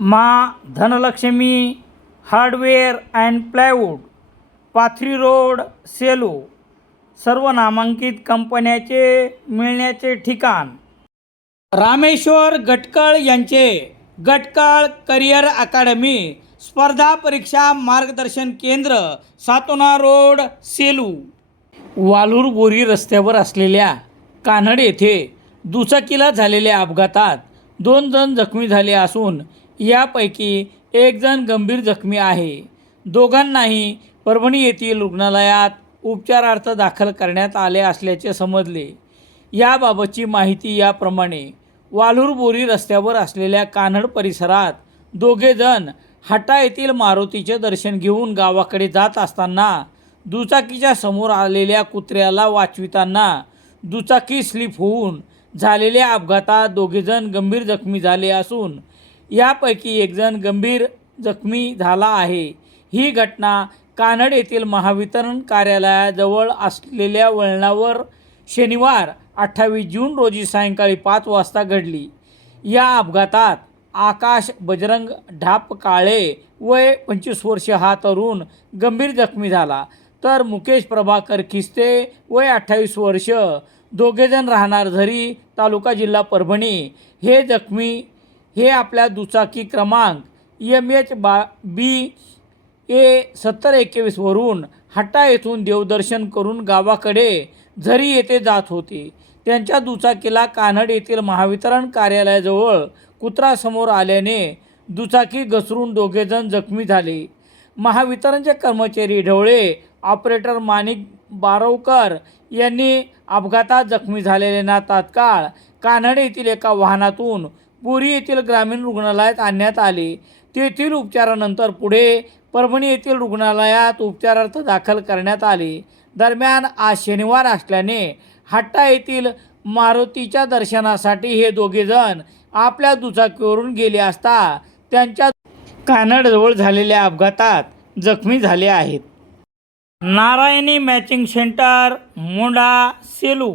मा Dhanlaxmi hardware and plywood Pathri road Selu सर्व नामांकित कंपन्याचे मिळण्याचे ठिकाण. रामेश्वर गटकळ यांचे गटकळ करिअर अकादमी स्पर्धा परीक्षा मार्गदर्शन केंद्र सातोना रोड सेलू. वालूर बोरी रस्त्यावर असलेल्या कानड येथे दुचाकीला झालेल्या अपघातात दोन जण जखमी झाले असून यापैकी एकजण गंभीर जखमी आहे. दोघांनाही परभणी येथील रुग्णालयात उपचारार्थ दाखल करण्यात आले असल्याचे समजले. याबाबतची माहिती याप्रमाणे वालुरबोरी रस्त्यावर असलेल्या कान्हड परिसरात दोघेजण हाटा येथील मारुतीचे दर्शन घेऊन गावाकडे जात असताना दुचाकीच्या समोर आलेल्या कुत्र्याला वाचविताना दुचाकी स्लिप होऊन झालेल्या अपघातात दोघेजण गंभीर जखमी झाले असून यापैकी एकजण गंभीर जखमी झाला आहे. ही घटना कानड येथील महावितरण कार्यालयाजवळ असलेल्या वळणावर शनिवार अठ्ठावीस जून रोजी सायंकाळी पाच वाजता घडली. या अपघातात आकाश बजरंग ढाप काळे वय पंचवीस वर्ष हा तरुण गंभीर जखमी झाला. तर मुकेश प्रभाकर खिस्ते वय अठ्ठावीस वर्ष. दोघेजण राहणार झरी तालुका जिल्हा परभणी. हे जखमी हे आपल्या दुचाकी क्रमांक एम एच बा बी ए सत्तर एकवीसवरून हट्टा येथून देवदर्शन करून गावाकडे झरी येथे जात होते. त्यांच्या दुचाकीला कानड येथील महावितरण कार्यालयाजवळ कुत्रा समोर आल्याने दुचाकी घसरून दोघेजण जखमी झाले. महावितरणचे कर्मचारी ढवळे ऑपरेटर माणिक बारवकर यांनी अपघातात जखमी झालेल्यांना तात्काळ कानड येथील एका वाहनातून पुरी येथील ग्रामीण रुग्णालयात आणण्यात आले. तेथील उपचारानंतर पुढे परभणी येथील रुग्णालयात उपचारार्थ दाखल करण्यात आले. दरम्यान आज शनिवार असल्याने हट्टा येथील मारुतीच्या दर्शनासाठी हे दोघेजण आपल्या दुचाकीवरून गेले असता त्यांच्या कानडजवळ झालेल्या अपघातात जखमी झाले आहेत. Narayani matching centre Monda Selu